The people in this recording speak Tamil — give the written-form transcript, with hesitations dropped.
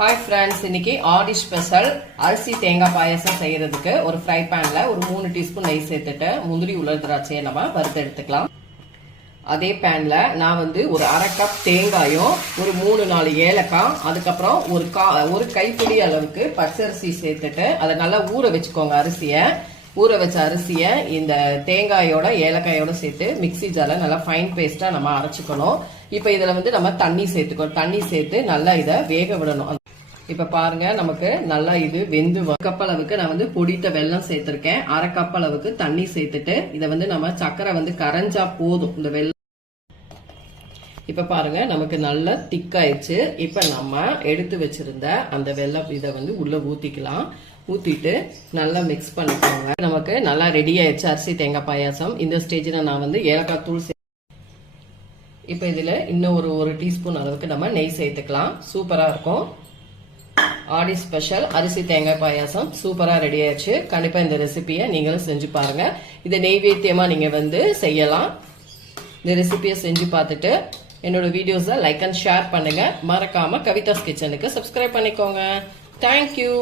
Hi friends, இன்னைக்கு ஆடி ஸ்பெஷல் அரிசி தேங்காய் பாயாசம் செய்யறதுக்கு ஒரு ஃப்ரை பேன்ல ஒரு 3 டீஸ்பூன் நெய் சேர்த்துட்டு முந்திரி உலர் திராட்சையை நம்ம வறுத்து எடுத்துக்கலாம். அதே பேன்ல நான் ஒரு அரை கப் தேங்காயும் ஒரு 3-4 ஏலக்காய், அதுக்கப்புறம் ஒரு கைப்பிடி அளவுக்கு பச்சரிசி சேர்த்துட்டு அதை நல்லா ஊற வச்சுக்கோங்க. ஊற வச்ச அரிசியை இந்த தேங்காயோட ஏலக்காயோட சேர்த்து மிக்சி ஜார்ல நல்லா ஃபைன் பேஸ்டா நம்ம அரைச்சுக்கணும். இப்ப இதுல நம்ம தண்ணி சேர்த்துக்கணும். தண்ணி சேர்த்து நல்லா இதை வேக விடணும். இப்ப பாருங்க, நமக்கு நல்லா இது வெந்து கப் அளவுக்கு நான் பொடித்த வெல்லம் சேர்த்திருக்கேன். அரை கப் அளவுக்கு தண்ணி சேர்த்துட்டு இதை நம்ம சக்கரை கரைஞ்சா போதும். இந்த வெல்லம் இப்ப பாருங்க, நமக்கு நல்லா திக்காயிடுச்சு. இப்ப நம்ம எடுத்து வச்சிருந்த அந்த வெல்லம் இதை உள்ள ஊத்திக்கலாம். ஊத்திட்டு நல்லா மிக்ஸ் பண்ணிக்கோங்க. நமக்கு நல்லா ரெடி ஆயிடுச்சு அரிசி தேங்காய் பாயாசம். இந்த ஸ்டேஜ்ல நான் ஏலக்காய் தூள் இப்ப இதுல இன்னும் ஒரு டீஸ்பூன் அளவுக்கு நம்ம நெய் சேர்த்துக்கலாம். சூப்பரா இருக்கும். ஆடி ஸ்பெஷல் அரிசி தேங்காய் பாயாசம் சூப்பரா ரெடி ஆயிடுச்சு. கண்டிப்பா இந்த ரெசிபியை நீங்களும் செஞ்சு பாருங்க. இதை நெய்வேத்தியமா நீங்க செய்யலாம். இந்த ரெசிபியை செஞ்சு பார்த்துட்டு என்னோட வீடியோஸை லைக் அண்ட் ஷேர் பண்ணுங்க. மறக்காம கவிதாஸ் கிச்சனுக்கு சப்ஸ்கிரைப் பண்ணிக்கோங்க. தேங்க்யூ.